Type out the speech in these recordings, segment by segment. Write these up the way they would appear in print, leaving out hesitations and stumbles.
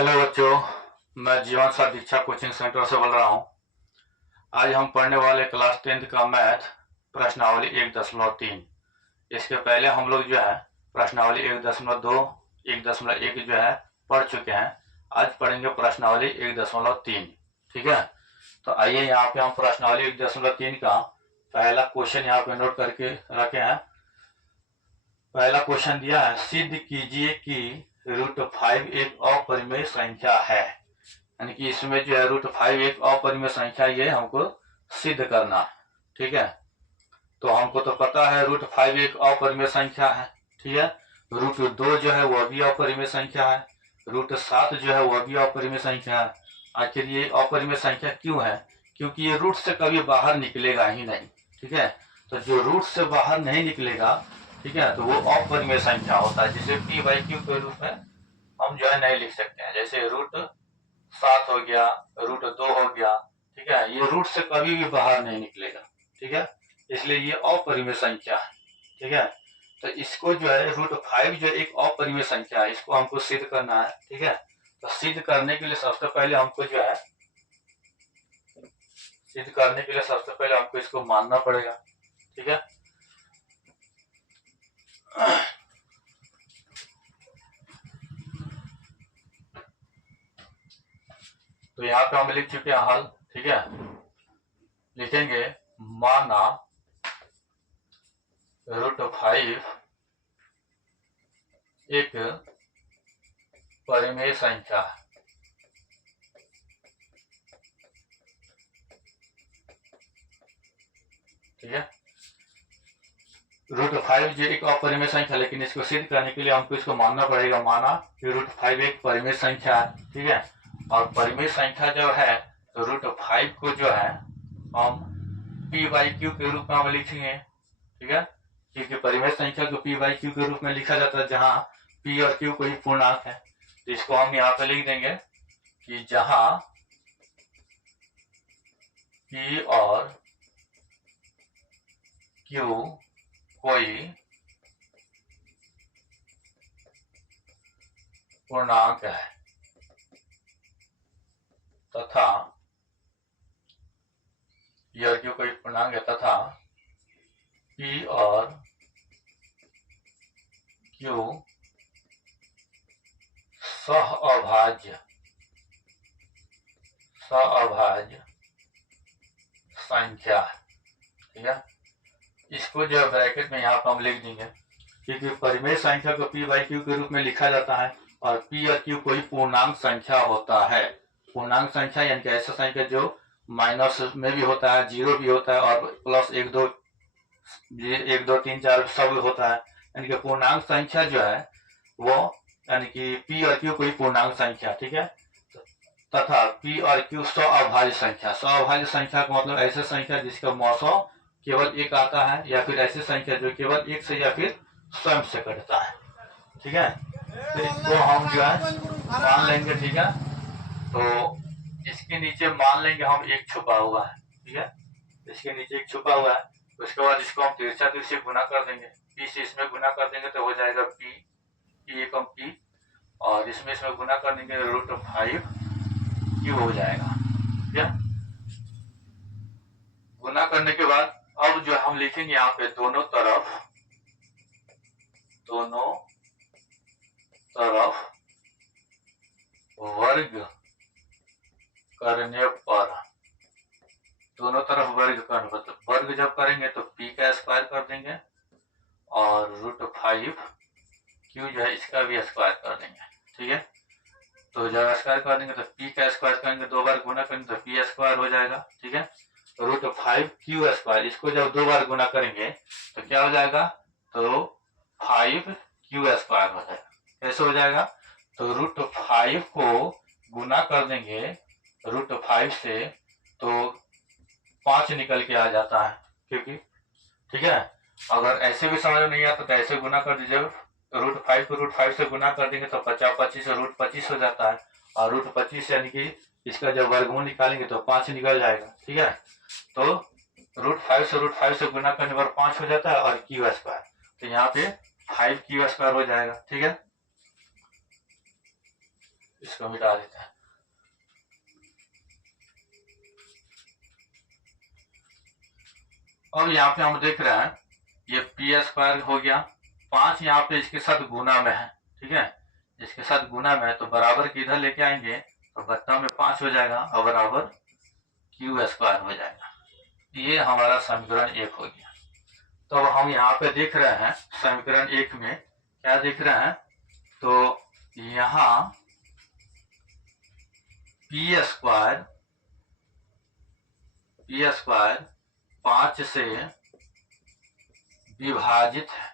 Hello बच्चों, मैं जीवन साथ दीक्षा कोचिंग सेंटर से बोल रहा हूँ। आज हम पढ़ने वाले क्लास 10th का मैथ प्रश्नावली 1.3। इसके पहले हम लोग जो है प्रश्नावली 1.2, 1.1 जो है पढ़ चुके हैं। आज पढ़ेंगे प्रश्नावली 1.3। ठीक है, तो आइए यहाँ पे हम प्रश्नावली 1.3 का पहला क्वेश्चन यहाँ पे नोट करके रखे हैं। पहला क्वेश्चन दिया है, सिद्ध कीजिए कि √5 एक अपरिमेय संख्या है। यानी कि इसमें जो है √5 एक अपरिमेय संख्या, ये हमको सिद्ध करना है। ठीक है, तो हमको तो पता है √5 एक अपरिमेय संख्या है। ठीक है, √2 जो है वह भी अपरिमेय संख्या है, √7 जो है वह भी अपरिमेय संख्या है। आखिर ये अपरिमेय संख्या क्यों है? क्योंकि ये रूट से कभी बाहर निकलेगा ही नहीं। ठीक है, तो जो रूट से बाहर नहीं निकलेगा, ठीक है, तो वो अपरिमेय संख्या होता है, जिसे p/q के रूप में हम जो है नहीं लिख सकते हैं। जैसे √7 हो गया, √2 हो गया। ठीक है, ये रूट से कभी भी बाहर नहीं निकलेगा। ठीक है, इसलिए ये अपरिमेय संख्या है। ठीक है, तो इसको जो है √5 जो एक अपरिमेय संख्या है, इसको हमको सिद्ध करना है। ठीक है, तो सिद्ध करने के लिए सबसे पहले हमको जो है इसको मानना पड़ेगा। ठीक है, तो यहाँ पे हम लिख चुके हैं हल। ठीक है, लिखेंगे माना √5 एक परिमेय संख्या है। ठीक है, √5 जो एक अपरिमेय संख्या, लेकिन इसको सिद्ध करने के लिए हमको इसको मानना पड़ेगा। माना कि √5 एक परिमेय संख्या है। ठीक है, और परिमेय संख्या जो है तो √5 को जो है हम p/q के रूप में हम लिखेंगे। ठीक है, क्योंकि परिमेय संख्या को p/q के रूप में लिखा जाता है जहां p और q कोई पूर्णांक है। तो इसको हम यहाँ पे लिख देंगे कि जहां p और q कोई पूर्णांक है तथा p और q कोई पूर्णांक है तथा p और q सह अभाज्य संख्या है। ठीक है, इसको जो ब्रैकेट में यहाँ पर हम लिख देंगे, क्योंकि परिमेय संख्या को p/q के रूप में लिखा जाता है और p और q कोई पूर्णांक संख्या होता है। पूर्णांक संख्या यानी कि ऐसा संख्या जो माइनस में भी होता है, जीरो भी होता है और प्लस 1 2 3 4 सब होता है। यानी कि पूर्णांक संख्या जो है वो, यानी कि p और q कोई पूर्णांक संख्या। ठीक है, तथा p और q सह अभाज्य संख्या का मतलब ऐसे संख्या जिसका मौसम केवल एक आता है, या फिर ऐसी संख्या जो केवल एक से या फिर स्वयं से कटता है। ठीक है, तो इसको हम जो है मान लेंगे। ठीक है, तो इसके नीचे मान लेंगे हम एक छुपा हुआ है। ठीक है, इसके नीचे एक छुपा हुआ है। उसके बाद इसको हम तिरछा से गुना कर देंगे, p से इसमें गुना कर देंगे तो हो जाएगा p एकम p, और इसमें गुना कर देंगे √5 q हो जाएगा। ठीक है, गुना करने के बाद अब जो हम लिखेंगे यहाँ पे दोनों तरफ वर्ग करने पर, दोनों तरफ वर्ग करने पर, वर्ग जब करेंगे तो p का स्क्वायर कर देंगे और √5 q जो है इसका भी स्क्वायर कर देंगे। ठीक है, तो जब स्क्वायर कर देंगे तो p का स्क्वायर करेंगे, दो बार गुना करेंगे तो p स्क्वायर हो जाएगा। ठीक है, √5 q स्क्वायर, इसको जब दो बार गुना करेंगे तो क्या हो जाएगा, तो 5 q स्क्वायर हो जाएगा। कैसे हो जाएगा, तो √5 को गुना कर देंगे √5 से तो 5 निकल के आ जाता है। क्योंकि ठीक है, अगर ऐसे भी समझ में नहीं आता तो ऐसे गुना कर दीजिए, √5 को √5 से गुना कर देंगे तो 50 √25 हो जाता है, और √25 यानी कि इसका जब वर्गमूल निकालेंगे तो 5 निकल जाएगा। ठीक है, तो √5 से गुना करने पर 5 हो जाता है और q स्क्वायर, तो यहाँ पे 5 q स्क्वायर हो जाएगा। ठीक है, इसको मिटा देते हैं। और यहाँ पे हम देख रहे हैं ये पी स्क्वायर हो गया, 5 यहाँ पे इसके साथ गुना में है, ठीक है, इसके साथ गुना में है, तो बराबर के इधर लेके आएंगे तो बट्टा में 5 हो जाएगा और बराबर क्यू स्क्वायर हो जाएगा। ये हमारा समीकरण 1 हो गया। तो अब हम यहाँ पे देख रहे हैं समीकरण 1 में क्या देख रहे हैं, तो यहाँ पी स्क्वायर 5 से विभाजित है।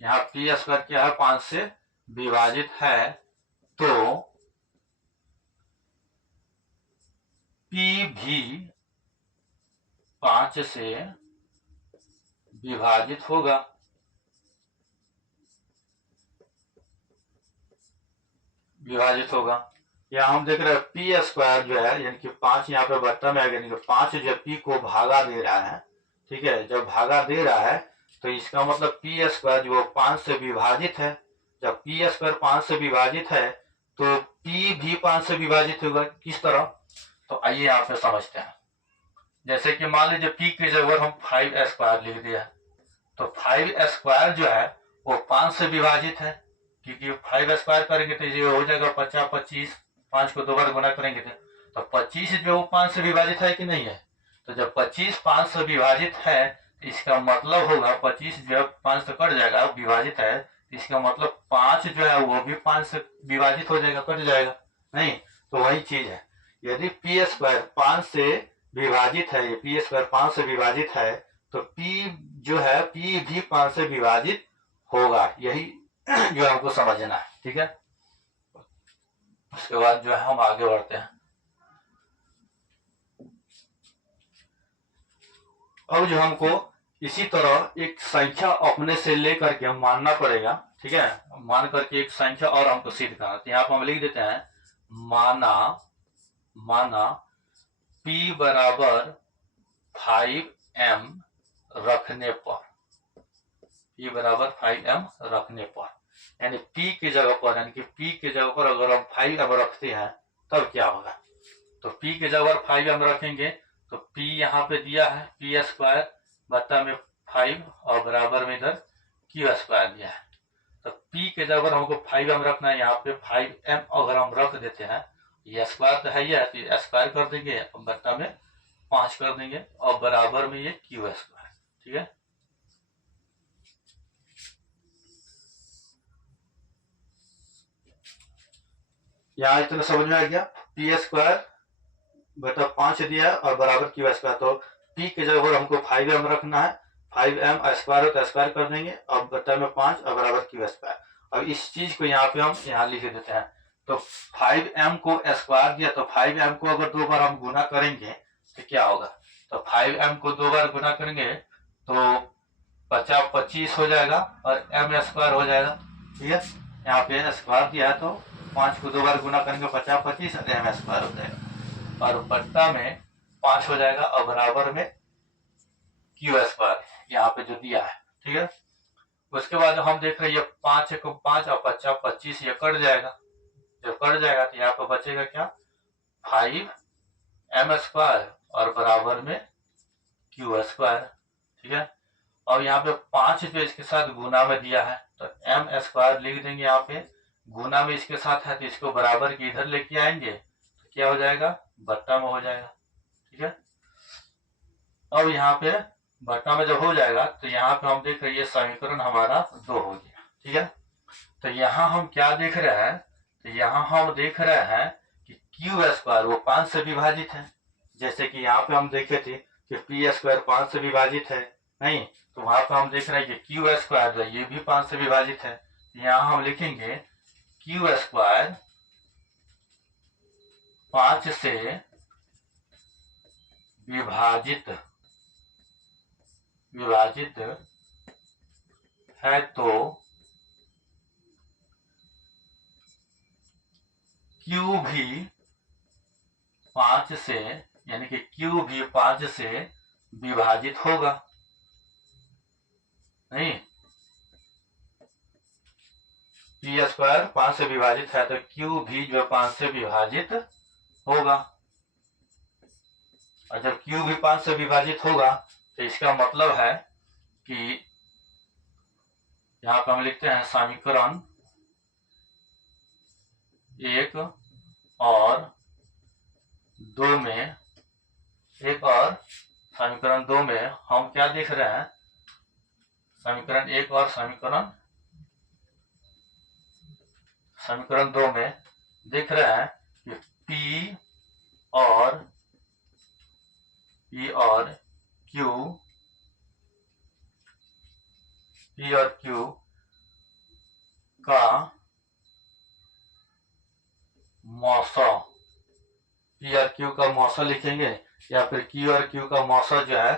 यहाँ पी स्क्वायर क्या है, 5 से विभाजित है, तो पी भी 5 से विभाजित होगा। यहाँ हम देख रहे हैं पी स्क्वायर जो है यानी कि 5 यहाँ पे बट्टा में आ गया, 5 जो पी को भागा दे रहा है, ठीक है, जब भागा दे रहा है तो इसका मतलब पी स्क्वायर जो 5 से विभाजित है। जब पी स्क्वायर 5 से विभाजित है तो पी भी 5 से विभाजित होगा। किस तरह, तो आइए यहाँ पे समझते हैं। जैसे कि मान लीजिए पी की जगह हम 5 स्क्वायर लिख दिया, तो 5 स्क्वायर जो है वो 5 से विभाजित है, क्योंकि 5 स्क्वायर करेंगे तो ये हो जाएगा 50, 25, 5 को 2 बार गुना करेंगे तो 25 जो 5 से विभाजित है कि नहीं है। तो जब 25 5 से विभाजित है तो इसका मतलब होगा 25 जो 5 से कट जाएगा, विभाजित है, इसका मतलब 5 जो है वो भी 5 से विभाजित हो जाएगा, कट जाएगा नहीं। तो वही चीज है, यदि पी स्क्वायर 5 से विभाजित है, पी स्क्वायर 5 से विभाजित है तो पी जो है पी भी 5 से विभाजित होगा। यही जो हमको समझना है, ठीक है। उसके बाद जो है हम आगे बढ़ते हैं। अब जो हमको इसी तरह एक संख्या अपने से लेकर के मानना पड़ेगा, ठीक है, मान करके एक संख्या और हमको सिद्ध करना। तो यहाँ पर हम लिख देते हैं माना p बराबर 5m रखने पर, p बराबर 5m रखने पर, यानी p की जगह पर, यानी कि p की जगह पर अगर हम 5m रखते हैं तब क्या होगा। तो p की जगह पर 5m रखेंगे तो p यहाँ पे दिया है पी स्क्वायर बट्टा में 5 और बराबर में इधर क्यू स्क्वायर दिया है। तो p के जगह हमको 5m रखना है, यहाँ पे 5m अगर हम रख देते हैं, ये स्क्वायर तो है ही है, तो स्क्वायर कर देंगे, बट्टा में 5 कर देंगे और बराबर में ये क्यू स्क्वायर, ठीक है। यहाँ इतना समझ में आ गया, पी स्क्वायर बटा 5 दिया है और बराबर क्यू स्क्वायर। तो p की जगह हमको 5m रखना है, 5m स्क्वायर हो तो स्क्वायर कर देंगे और बटा में 5 और बराबर क्यू स्क्वायर। अब इस चीज को यहाँ पे हम यहाँ लिख देते हैं। तो 5m को स्क्वायर दिया, तो 5m को अगर 2 बार हम गुना करेंगे तो क्या होगा, तो 5m को 2 बार गुना करेंगे तो 50 25 हो जाएगा और m स्क्वायर हो जाएगा, ठीक है। यहाँ पे स्क्वायर दिया है तो 5 को 2 बार गुना करेंगे 50 25 और m स्क्वायर हो जाएगा और बट्टा में 5 हो जाएगा और बराबर में क्यू स्क्वायर यहाँ पे जो दिया है, ठीक है। उसके बाद हम देख रहे हैं 5 को 5 और 50 25 ये कट जाएगा, जब कट जाएगा तो यहाँ पे बचेगा क्या, 5m स्क्वायर और बराबर में क्यू स्क्वायर, ठीक है। और यहाँ पे 5 जो इसके साथ गुना में दिया है तो m स्क्वायर लिख देंगे, यहाँ पे गुना में इसके साथ है तो इसको बराबर के इधर लेके आएंगे तो क्या हो जाएगा, बट्टा में हो जाएगा, ठीक है। अब यहाँ पे बट्टा में जब हो जाएगा तो यहाँ पे हम देख रहे हैं ये समीकरण हमारा 2 हो गया, ठीक है। तो यहाँ हम क्या देख रहे हैं, तो यहाँ हम देख रहे हैं कि क्यू स्क्वायर वो 5 से विभाजित है, जैसे कि यहाँ पे हम देखे थे कि पी स्क्वायर 5 से विभाजित है नहीं, तो वहां पे हम देख रहे हैं कि क्यू स्क्वायर जो ये भी 5 से विभाजित है। यहाँ हम लिखेंगे क्यू स्क्वायर 5 से विभाजित है तो क्यू भी 5 से, यानी कि क्यू भी 5 से विभाजित होगा नहीं। पी स्क्वायर 5 से विभाजित है तो क्यू भी जो 5 से विभाजित होगा। और जब क्यू भी 5 से विभाजित होगा तो इसका मतलब है कि यहाँ पर हम लिखते हैं समीकरण 1 और 2 में, समीकरण 2 में हम क्या देख रहे हैं, समीकरण 1 और समीकरण 2 में देख रहे हैं कि P और Q का मौसा, P और Q का मौसा लिखेंगे या फिर Q और Q का मौसा जो है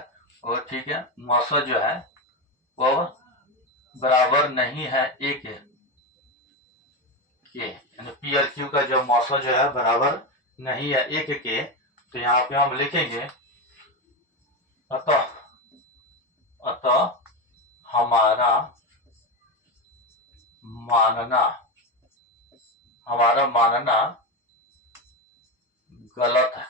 वो, ठीक है, मौसा जो है वो बराबर नहीं है A के, यानी P और Q का जो मौसा जो है बराबर नहीं है 1 के, तो यहाँ पे हम लिखेंगे अतः हमारा मानना गलत है।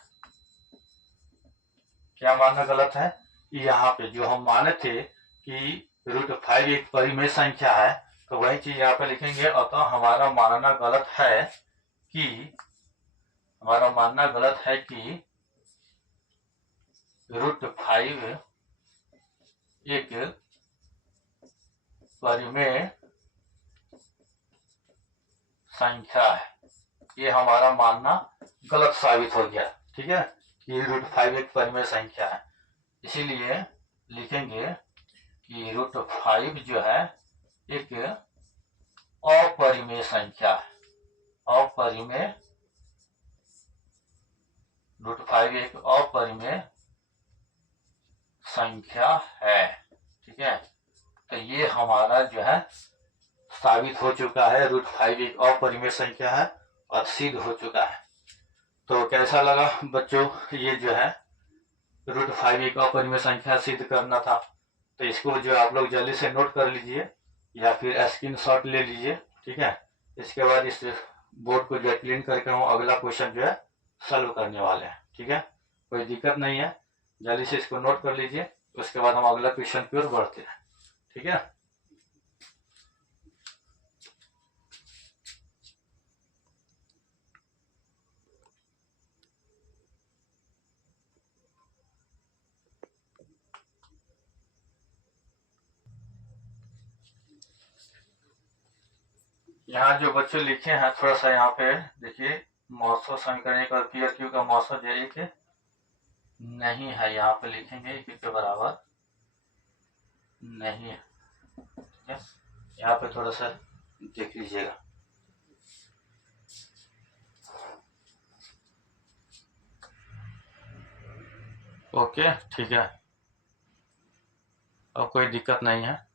क्या मानना गलत है? यहाँ पे जो हम माने थे कि √5 एक परिमेय संख्या है, तो वही चीज यहाँ पे लिखेंगे, अतः हमारा मानना गलत है कि √5 एक परिमेय संख्या है। ये हमारा मानना गलत साबित हो गया, ठीक है, कि √5 एक परिमेय संख्या है। इसीलिए लिखेंगे कि √5 जो है एक अपरिमेय संख्या है, √5 एक अपरिमेय संख्या है, ठीक है। तो ये हमारा जो है साबित हो चुका है, √5 एक अपरिमेय संख्या है और सिद्ध हो चुका है। तो कैसा लगा बच्चों, ये जो है √5 एक अपरिमेय संख्या सिद्ध करना था। तो इसको जो आप लोग जल्दी से नोट कर लीजिए या फिर स्क्रीनशॉट ले लीजिए, ठीक है। इसके बाद इस बोर्ड को जो क्लीन करके हम अगला क्वेश्चन जो है सॉल्व करने वाले हैं, ठीक है। कोई दिक्कत नहीं है, जल्दी से इसको नोट कर लीजिए, उसके बाद हम अगला क्वेश्चन की ओर बढ़ते हैं, ठीक है। यहाँ जो बच्चे लिखे हैं थोड़ा सा यहाँ पे देखिए, मौसम समीकरण एक और P और Q का मौसम जो एक नहीं है, यहाँ पे लिखेंगे एक के बराबर नहीं है, ठीक है। यहाँ पे थोड़ा सा देख लीजिएगा। ओके, ठीक है, अब कोई दिक्कत नहीं है।